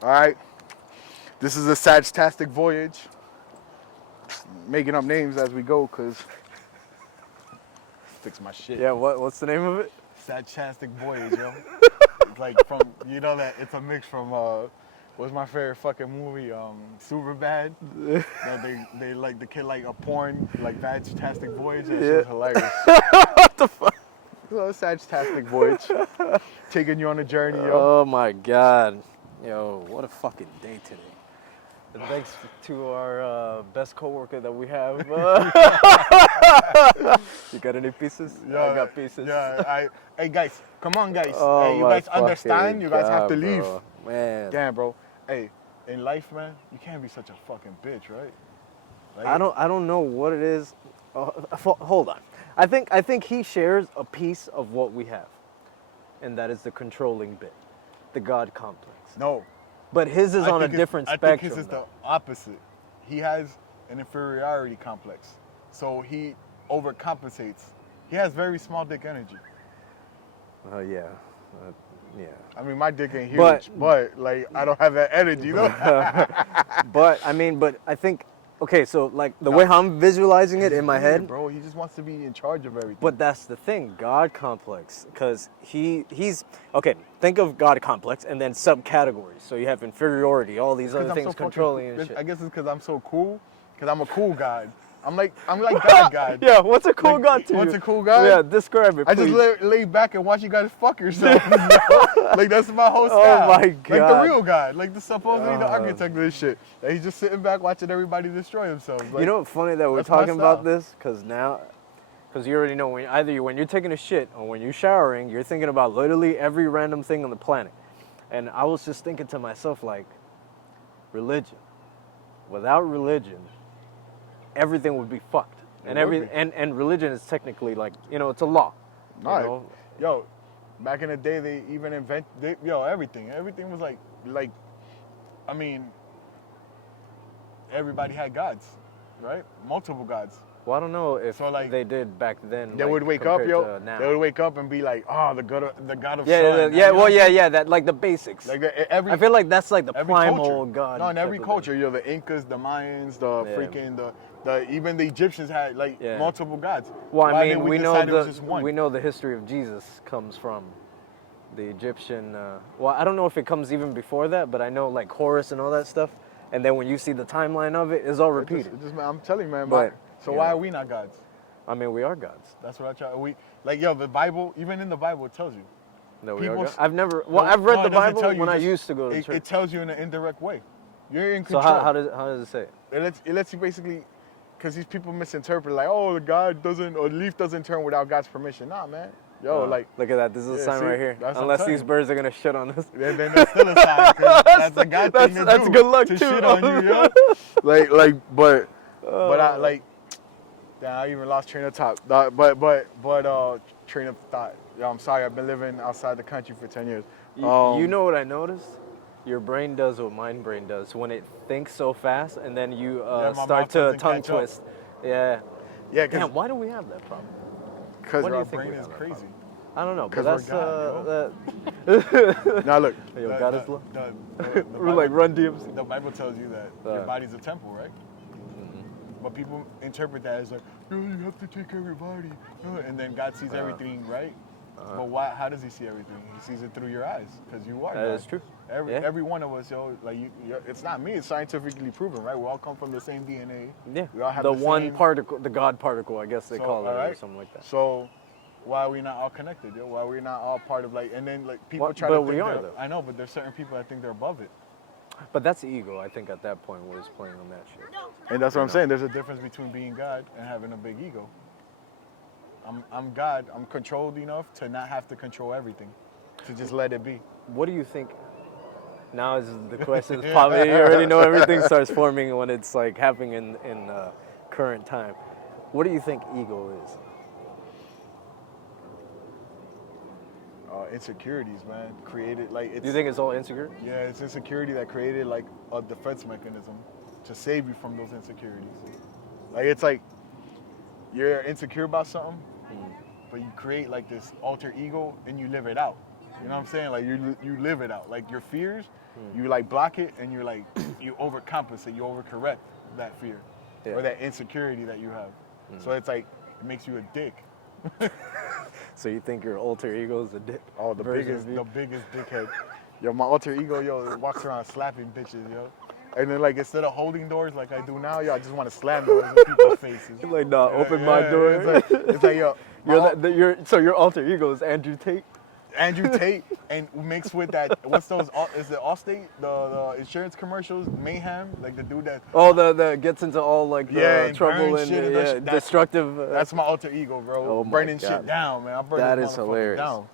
All right. This is a Sagtastic Voyage. Making up names as we go, cause fix my shit. Yeah, what's the name of it? Sagtastic Voyage, yo. It's like from that it's a mix from what's my favorite fucking movie? Superbad. That they like the kid like a porn like Sagtastic Voyage. That shit was hilarious. What the fuck? So Sagtastic Voyage, taking you on a journey, yo. Oh my god. Yo, what a fucking day today. And thanks to our best coworker that we have. You got any pieces? Yeah, I got pieces. Yeah, hey guys, come on guys. Oh Hey, you my guys understand? You guys have to God, leave. bro. Man. Damn, bro. Hey, in life, man, you can't be such a fucking bitch, right? Like, I don't know what it is. Hold on. I think he shares a piece of what we have, and that is the controlling bit, the God complex. No. But his is on a different spectrum. I think his is the opposite. He has an inferiority complex, so he overcompensates. He has very small dick energy. Oh yeah. Yeah. I mean, my dick ain't huge, but like I don't have that energy, though. But I think, okay, so like the way I'm visualizing it in my head, bro, he just wants to be in charge of everything. But that's the thing, God complex, because he's okay. Think of God complex and then subcategories. So you have inferiority, all these other things controlling and shit. I guess it's because I'm so cool, because I'm a cool God. I'm like God. Yeah, what's a cool God to you? What's a cool God? Yeah, describe it, please. I just lay back and watch you guys fuck yourselves. Like that's my whole style. Oh my God. Like the real God, like supposedly the architect of this shit. Like he's just sitting back watching everybody destroy themselves. Like, you know what's funny that we're talking about this? Because you already know when you're taking a shit or when you're showering, you're thinking about literally every random thing on the planet. And I was just thinking to myself, like, religion. Without religion, everything would be fucked. And religion is technically like, it's a law. No, yo, back in the day they even invented everything. Everything was like I mean, everybody had gods, right? Multiple gods. Well, I don't know if they did back then. They would wake up, yo. They would wake up and be like, "Oh, the god of sun." That like the basics. Like I feel like that's like the primal culture. god. No, in every culture, the Incas, the Mayans, even the Egyptians had multiple gods. Well, I mean, we know the history of Jesus comes from the Egyptian. Well, I don't know if it comes even before that, but I know like Horus and all that stuff. And then when you see the timeline of it, it's all repeated. I'm telling you, man. But so why are we not gods? I mean, we are gods. That's what I try. The Bible, even in the Bible, it tells you. No, we are gods. I've read the Bible when I used to go to church. It tells you in an indirect way. You're in control. So how does it say it? It lets you basically, because these people misinterpret like, oh, God doesn't, or the leaf doesn't turn without God's permission. Nah, man. Yo, look at that. This is a sign right here. Unless these birds are gonna shit on us. Then that's still a sign. That's a God thing to do. That's good luck to too. Shit on you, yo. I even lost train of thought. Train of thought. Yo, I'm sorry. I've been living outside the country for 10 years. You know what I noticed? Your brain does what my brain does when it thinks so fast, and then you start to tongue twist. Yeah. Yeah. Damn, why do we have that problem? Because our brain is crazy. I don't know, but that's Now look. Yo, God is love. We're like Run DMC. The Bible tells you that your body's a temple, right? Mm-hmm. But people interpret that as like, you have to take care of your body, and then God sees everything, right? But why? How does He see everything? He sees it through your eyes, because you are. That is true. Every one of us, it's not me. It's scientifically proven, right? We all come from the same DNA. Yeah. We all have the one particle, the God particle, I guess they call it, or something like that. So, why are we not all connected? Why are we not all part of and then people try to think we are though. I know, but there's certain people that think they're above it. But that's ego, I think, at that point was playing on that shit. And that's what I'm saying. There's a difference between being God and having a big ego. I'm God. I'm controlled enough to not have to control everything, to just let it be. What do you think? Now is the questions probably you already know everything starts forming when it's like happening in current time. What do you think ego is? Insecurities, man. Created You think it's all insecure? Yeah, it's insecurity that created like a defense mechanism to save you from those insecurities. Like it's like you're insecure about something, but you create like this alter ego and you live it out. You know what I'm saying? Like you live it out. Like your fears, you like block it and you're like you overcompensate, you overcorrect that fear or that insecurity that you have. So it's like it makes you a dick. So you think your alter ego is a dick? Oh, the biggest dickhead. Yo, my alter ego, yo, walks around slapping bitches, yo. And then, like, instead of holding doors like I do now, yo, I just want to slam doors in people's faces. You're like, nah, open my door. It's like yo. So your alter ego is Andrew Tate? Andrew Tate, and mixed with that, what's those, is it Allstate? The insurance commercials, Mayhem, like the dude that... Oh, the gets into all, like, the trouble and shit destructive... That's my alter ego, bro. Oh Burning shit down, man. I burn that this is motherfucker hilarious. down.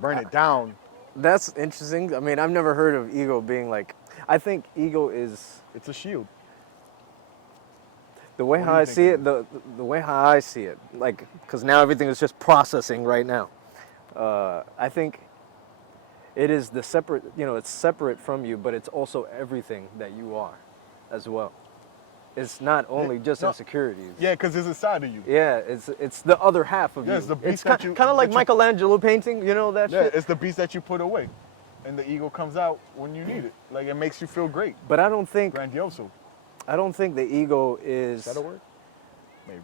Burn it down. That's interesting. I mean, I've never heard of ego being like... I think ego is... It's a shield. The way how I see it, the way how I see it, like, because now everything is just processing right now. I think it is the separate, it's separate from you, but it's also everything that you are as well. It's not only just insecurities. Yeah, because it's a side of you. Yeah, it's the other half of you. It's the beast kind of like Michelangelo painting, that shit? Yeah, it's the beast that you put away. And the ego comes out when you need it. Like, it makes you feel great. But I don't think... Grandioso. I don't think the ego is... Is that a word? Maybe.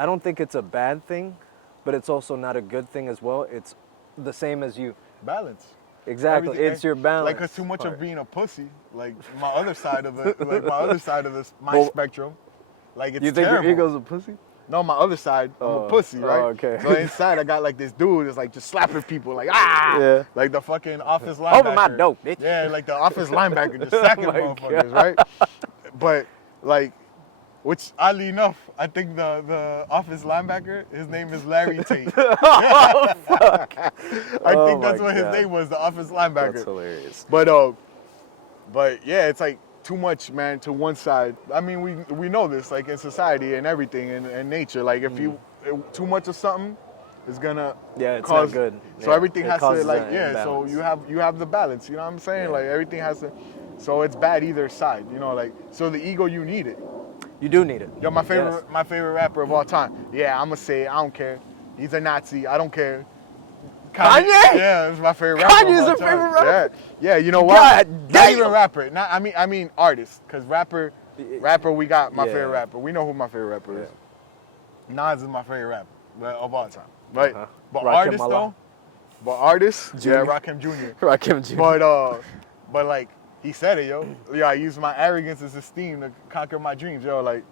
I don't think it's a bad thing, but it's also not a good thing as well. It's the same as you. Balance. Exactly. It's your balance. Like, cause too much of being a pussy. Like my other side of the my spectrum. Like it's You think terrible. your ego's a pussy? No, my other side, I'm a pussy, right? Oh, okay. So inside, I got like this dude that's like just slapping people, like Yeah. like the fucking office linebacker. Open my dope, bitch. Yeah, like the office linebacker, just sacking Oh my motherfuckers, right? But like, which oddly enough, I think the office linebacker, his name is Larry Tate. Oh, fuck. I think that's what his name was, the office linebacker. That's hilarious. But yeah, it's like too much, man, to one side. I mean, we know this, like in society and everything, and nature. Like if you too much of something is gonna it's cause, not good. So everything has to like So imbalance. you have the balance. You know what I'm saying? Like everything has to. So it's bad either side. Like so the ego, you need it. You do need it. Yo, my favorite rapper of all time. Yeah, I'ma say it. I don't care. He's a Nazi. I don't care. Kanye? Yeah, it's my favorite rapper. Kanye's a favorite rapper? Yeah, you know what? God Not even damn. rapper. I mean artist. Cause rapper, we got my favorite rapper. We know who my favorite rapper is. Nas is my favorite rapper of all time. Right? But Rakim artists Allah. though. But artists, Junior. yeah, Rakim Jr. Rakim Jr. But like he said it, yo. Yeah, I use my arrogance as esteem to conquer my dreams, yo. Like,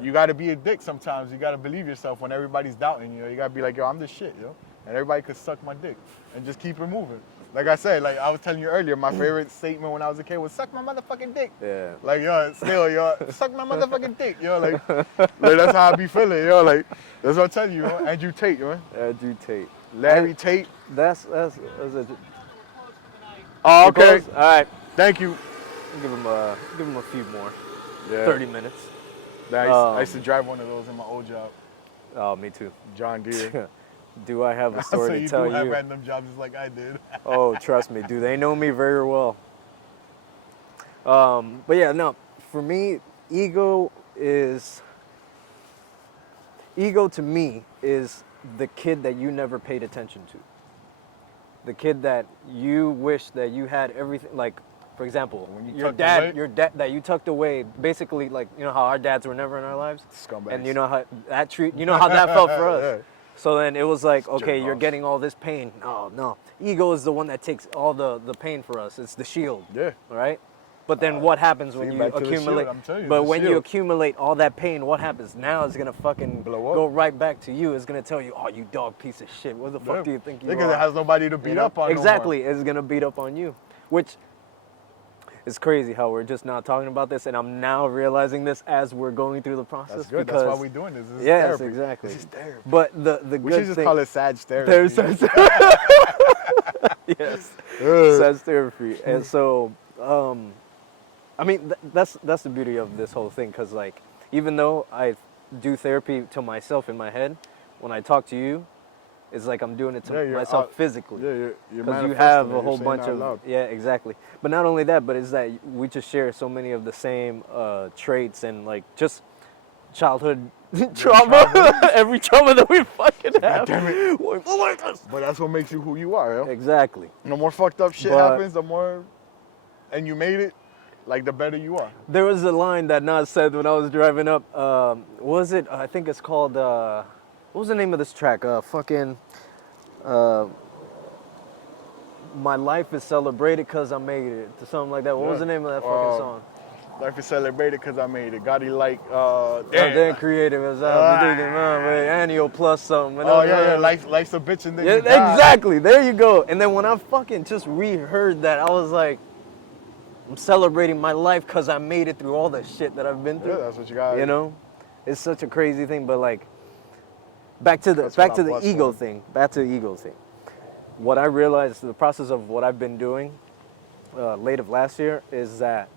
you gotta be a dick sometimes. You gotta believe yourself when everybody's doubting you. You gotta be like, yo, I'm the shit, yo. And everybody could suck my dick and just keep it moving. Like I said, like I was telling you earlier, my favorite statement when I was a kid was suck my motherfucking dick. Yeah. Like, yo, still, yo, suck my motherfucking dick, yo. Like that's how I be feeling, yo. Like, that's what I'm telling you, yo. Andrew Tate, yo. Andrew Tate. Larry Tate. That's a... Oh, okay. All right. Thank you. Give him a few more. Yeah. 30 minutes. I used to drive one of those in my old job. Oh, me too. John Deere. Do I have a story so to you tell do you? have random jobs just like I did. Oh, trust me. Do they know me very well? But yeah, no. For me, ego to me is the kid that you never paid attention to. The kid that you wish that you had everything, like, for example, your dad that you tucked away, basically, like, you know how our dads were never in our lives? Scumbags. And you know how that felt for us. Yeah. So then it was like, okay, you're getting all this pain. Oh, no. Ego is the one that takes all the pain for us. It's the shield. Yeah. Right? But then what happens when you accumulate? You accumulate all that pain, what happens? Now it's gonna fucking go right back to you. It's gonna tell you, "Oh, you dog piece of shit. What the fuck do you think you are?" Because it has nobody to beat up on. Exactly, no more. It's gonna beat up on you, which is crazy how we're just not talking about this, and I'm now realizing this as we're going through the process. That's good. Because, that's why we're doing this. This is yes, therapy. Exactly. This is therapy. But the we good should just thing, call it Sag therapy. Yes, Sag therapy, and so. I mean, that's the beauty of this whole thing, because, like, even though I do therapy to myself in my head, when I talk to you, it's like I'm doing it to myself physically. Yeah, you're because you have a whole bunch of... Yeah, exactly. But not only that, but it's that we just share so many of the same traits and, like, just childhood trauma. Every trauma that we fucking have. damn it. We're like this. But that's what makes you who you are, yo. Exactly. The more fucked up shit But- happens, the more, and you made it, like the better you are. There was a line that Nas said when I was driving up. What was it? I think it's called. What was the name of this track? My life is celebrated because I made it. To something like that. What was the name of that fucking song? Life is celebrated because I made it. Gotti like, Damn creative as annual plus something. Oh yeah, life's a bitch and then Yeah, you die. exactly. There you go. And then when I fucking just reheard that, I was like, I'm celebrating my life because I made it through all the shit that I've been through. Yeah, that's what you got. You know, it's such a crazy thing. But like, back to the ego thing. Back to the ego thing. What I realized, the process of what I've been doing, late of last year, is that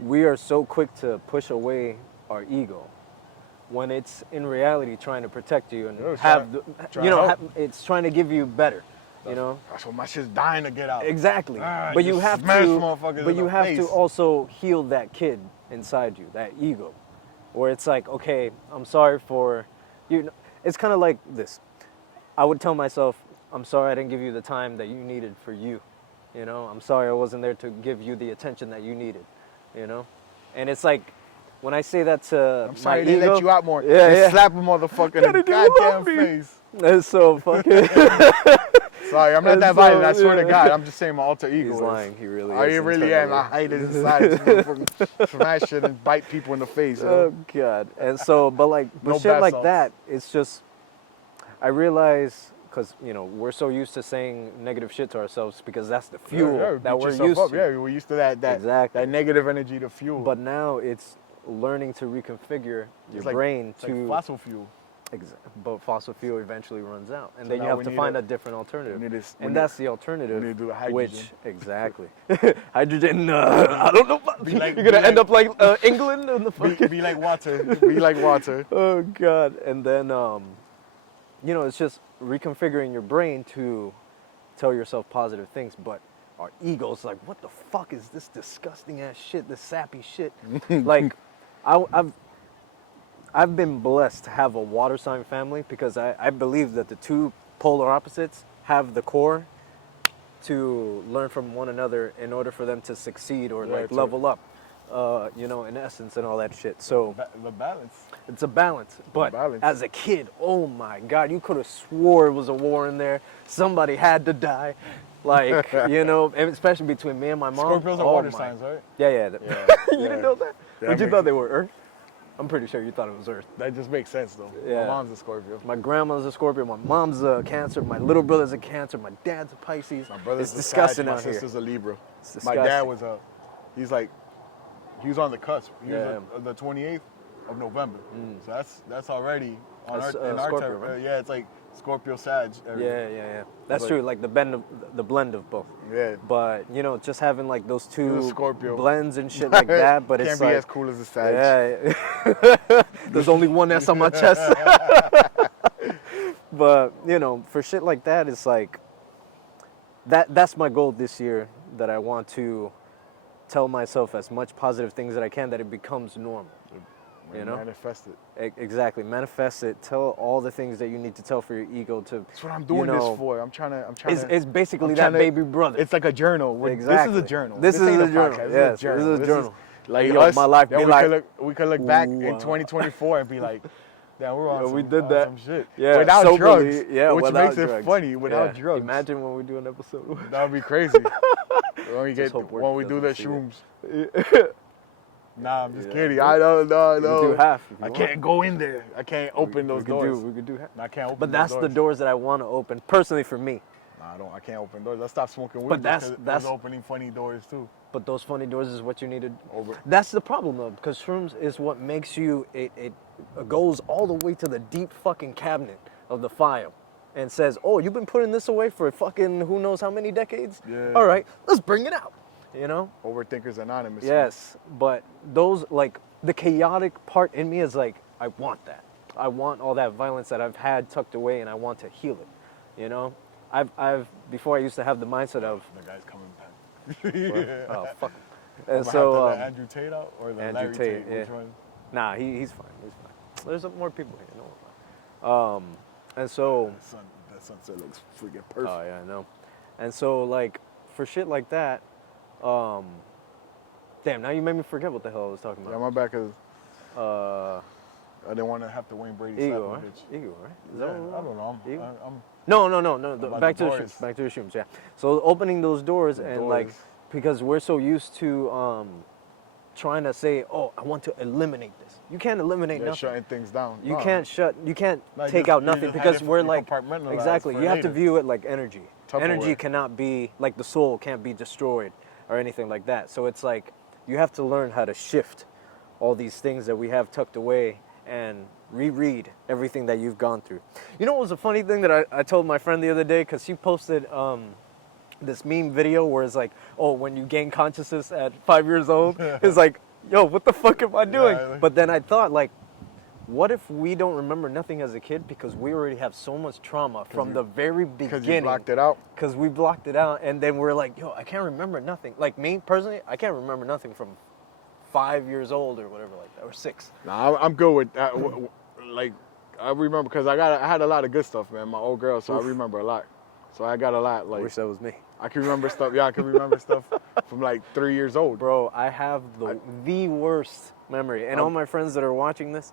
we are so quick to push away our ego, when it's in reality trying to protect you and it's trying to give you better. You know, that's what my shit's dying to get out. Exactly. But you have to also heal that kid inside you, that ego, where it's like, okay, I'm sorry for you. It's kind of like this. I would tell myself, I'm sorry I didn't give you the time that you needed for you. You know, I'm sorry I wasn't there to give you the attention that you needed. You know, and it's like when I say that to I'm sorry my they ego, let you out more. Yeah. Slap a motherfucker in the goddamn face. That's so fucking. Sorry, I'm not that violent. I swear to God, I'm just saying my alter ego. He's lying. He really is. I really am. I hide it inside. Smash shit and bite people in the face. Oh God. And so, but No shit like bath that, it's just, I realize, because we're so used to saying negative shit to ourselves because that's the fuel that we're used to. Yeah, we're used to that Exactly. that negative energy to fuel. But now it's learning to reconfigure your brain to like fossil fuel. But fossil fuel eventually runs out, and So then you now have to find a different alternative. That's the alternative. We need to do the hydrogen. Which exactly hydrogen. I don't know. You're gonna end up like England in the fucking. Be like water. Be like water. Oh God! And then it's just reconfiguring your brain to tell yourself positive things, but our ego's like, what the fuck is this disgusting ass shit, this sappy shit? Like, I've been blessed to have a water sign family because I believe that the two polar opposites have the core to learn from one another in order for them to succeed or level up, in essence and all that shit. So the balance. It's a balance. But as a kid, oh my God, you could have swore it was a war in there. Somebody had to die. Like, especially between me and my mom. Scorpios are water signs, right? Yeah. You didn't know that? Yeah, But you thought they were Earth? I'm pretty sure you thought it was Earth. That just makes sense, though. Yeah. My mom's a Scorpio. My grandma's a Scorpio. My mom's a Cancer. My little brother's a Cancer. My dad's a Pisces. My brother's it's disgusting out here. My here. sister's a Libra. It's My disgusting. dad was he was on the cusp. He was the 28th of November. So that's already on in our Scorpio, territory. right? Yeah, it's like Scorpio Sag. Yeah. That's true. Like the blend of both. Yeah. But just having like those two Scorpio. blends and shit like that. But Can't it's be like as cool as a Sag. Yeah. There's only one S on my chest. But for shit like that, it's like that's my goal this year. That I want to tell myself as much positive things that I can, that it becomes normal. Manifest it. Exactly. Manifest it. Tell all the things that you need to tell for your ego to. That's what I'm doing this for. I'm trying to. It's basically that baby brother. It's like a journal. Exactly. This is a journal. This is a journal. Yes, this is a journal. Like us, my life. Then we could look back in 2024 and be like, damn, we're on we did that. some shit. Yeah, without soberly, drugs. yeah, which without makes drugs. it funny. Without drugs. Imagine when we do an episode. That would be crazy. when we do the see shrooms. Nah, I'm just kidding. Yeah. I don't know. We can do half. I can't go in there. I can't open those doors. We could do half. I can't open. But that's the doors that I want to open personally for me. Nah, I can't open doors. I stopped smoking weed. But that's opening funny doors too. But those funny doors is what you needed. Over. That's the problem though, because shrooms is what makes you. It goes all the way to the deep fucking cabinet of the file, and says, "Oh, you've been putting this away for fucking who knows how many decades? Yeah. All right, let's bring it out." Overthinkers Anonymous. Yes, but those the chaotic part in me is like, I want that. I want all that violence that I've had tucked away, and I want to heal it. I've before I used to have the mindset of the guy's coming back. oh fuck. And so Andrew Tate out or the Andrew Larry Tate, Tate? Which one? Nah, he's fine. He's fine. There's more people here. No. And so. That sunset looks freaking perfect. Oh yeah, I know. And so like for shit like that, damn. Now you made me forget what the hell I was talking about. Yeah, my bad, cause I didn't want to have to Wayne Brady slap Ego, a right? bitch. Ego, right? Is Yeah, that what I don't know. I'm No. Back the to the doors. shrooms. Back to the shrooms. Yeah. So opening those doors and like because we're so used to trying to say, oh, I want to eliminate this. You can't eliminate nothing. shutting things down. You can't No, take out nothing because we're like compartmentalize exactly. for You have to later. view it like energy. Tupperware. Energy cannot be like the soul can't be destroyed or anything like that. So it's like you have to learn how to shift all these things that we have tucked away and reread everything that you've gone through. You know what was a funny thing that I told my friend the other day because she posted this meme video where it's like, oh, when you gain consciousness at 5 years old, it's like, yo, what the fuck am I doing? Yeah. But then I thought, like, what if we don't remember nothing as a kid because we already have so much trauma from the very beginning? Because you blocked it out. Because we blocked it out, and then we're like, yo, I can't remember nothing. Like me, personally, I can't remember nothing from 5 years old or whatever like that, or 6. Nah, I'm good with that. Like, I remember because I had a lot of good stuff, man. My old girl, so I remember a lot. So I got a lot. I Like, wish that was me. I can remember stuff. Yeah, I can remember stuff from like 3 years old. Bro, I have the worst memory. And all my friends that are watching this,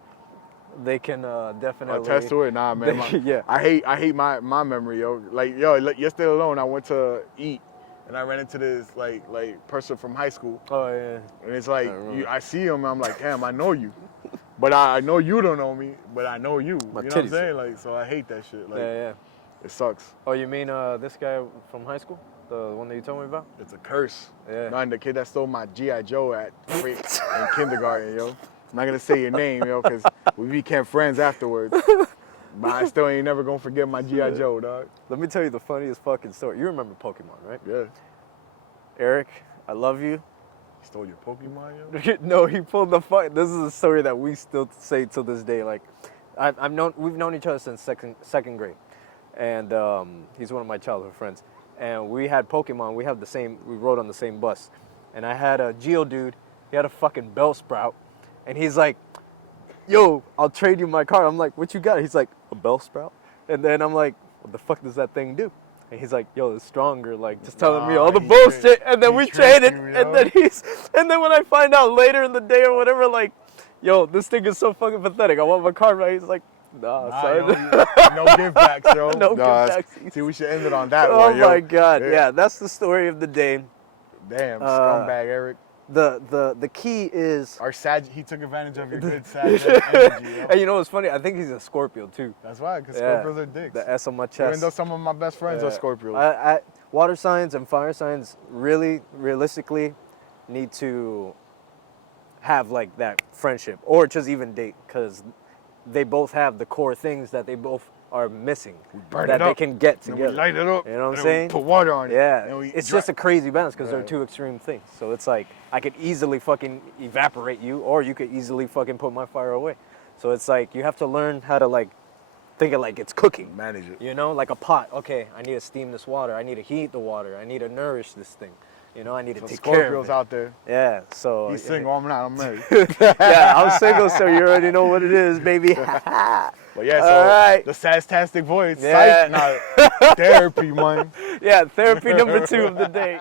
they can definitely Attest to it. Nah, man. Yeah. I hate my memory, yo. Like, yo, yesterday alone, I went to eat, and I ran into this like person from high school. Oh yeah. And it's like I see him, and I'm like, damn, I know you. But I know you don't know me, but I know you. My You know what I'm titties. saying? Like, so I hate that shit. Like, Yeah. it sucks. Oh, you mean this guy from high school? The one that you told me about? It's a curse. Yeah. Man, the kid that stole my G.I. Joe in kindergarten, yo. I'm not gonna say your name, yo, because we became friends afterwards. But I still ain't never gonna forget my G.I. Joe, dog. Let me tell you the funniest fucking story. You remember Pokemon, right? Yeah. Eric, I love you. He stole your Pokemon, yo? No, he pulled the fuck. This is a story that we still say to this day. Like, we've known each other since second grade, and he's one of my childhood friends. And we had Pokemon. We rode on the same bus, and I had a Geodude. He had a fucking Bellsprout, and he's like, "Yo, I'll trade you my car." I'm like, "What you got?" He's like, "A Bellsprout," and then I'm like, "What the fuck does that thing do?" And he's like, "Yo, it's stronger." Like, just telling me all the bullshit, and then we traded, and then when I find out later in the day or whatever, like, "Yo, this thing is so fucking pathetic. I want my car back." He's like, "Nah, son." Yo, no give backs, yo. No give backs. See, we should end it on that Oh one, yo. my God, yeah, that's the story of the day. Damn, scumbag Eric. The key is, He took advantage of your good Sag energy, yo. and you know what's funny? I think he's a Scorpio too. That's why, because Yeah. Scorpios are dicks. The S on my chest. Even though some of my best friends are Scorpios. Water signs and fire signs really, realistically, need to have like that friendship or just even date because they both have the core things that they both are missing burn that it they up, can get Then together. we light it up. You know what I'm and then saying? We put water on it. Yeah, and we it's dry- just a crazy balance because they're Right. two extreme things. So it's like I could easily fucking evaporate you, or you could easily fucking put my fire away. So it's like you have to learn how to like think of like it's cooking. manage it. You know, like a pot. Okay, I need to steam this water. I need to heat the water. I need to nourish this thing. You know, I need to So take care of Scorpios it. out there. Yeah, so He's single. I'm not. I'm married. yeah, I'm single, so you already know what it is, baby. But yeah, so All right. the Sagtastic Voyage. Yeah. Psych, not therapy, man. Yeah, therapy number 2 of the day.